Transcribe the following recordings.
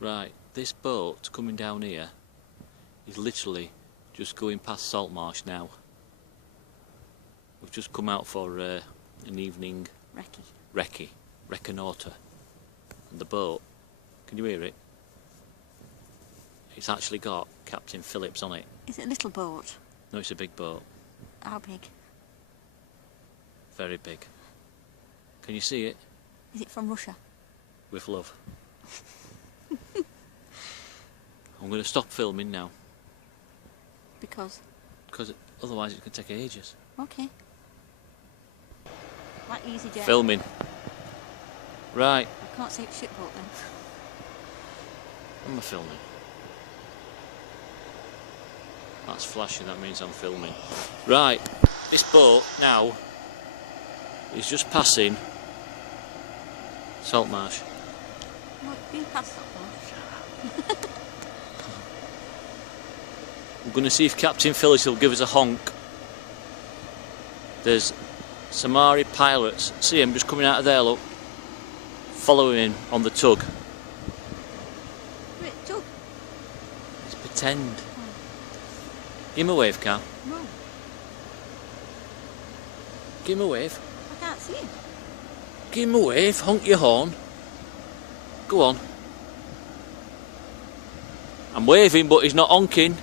Right, this boat coming down here is literally just going past Saltmarsh now. We've just come out for an evening reconnoitre. And the boat, can you hear it? It's actually got Captain Phillips on it. Is it a little boat? No, it's a big boat. How big? Very big. Can you see it? Is it from Russia? With love. I'm going to stop filming now. Because? Because otherwise it can take ages. Okay. Like EasyJet. Filming. Right. I can't see it's shipboat then. Am I filming? That's flashing, that means I'm filming. Right, this boat now is just passing Saltmarsh. No, it's been past Saltmarsh. I'm going to see if Captain Phillips will give us a honk. There's Somali pilots. See him just coming out of there, look. Following him on the tug. Wait, tug? It's pretend. Give him a wave, Cam. No. Give him a wave. I can't see him. Give him a wave, honk your horn. Go on. I'm waving, but he's not honking.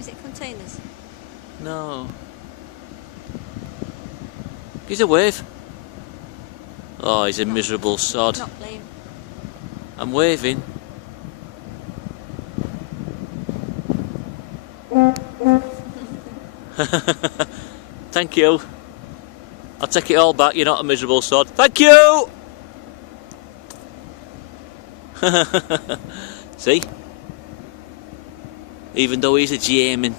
Is it containers? No. Give us a wave. Oh, he's a miserable sod. Not playing. I'm waving. Thank you. I'll take it all back, you're not a miserable sod. Thank you! See? Even though he's a German.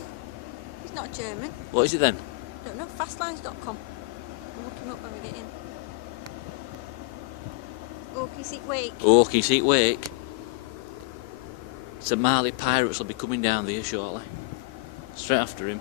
He's not German. What is it then? I don't know, fastlines.com. We'll look him up when we get in. Oh, can you see wake? Oh, can you see it wake? Somali pirates will be coming down there shortly. Straight after him.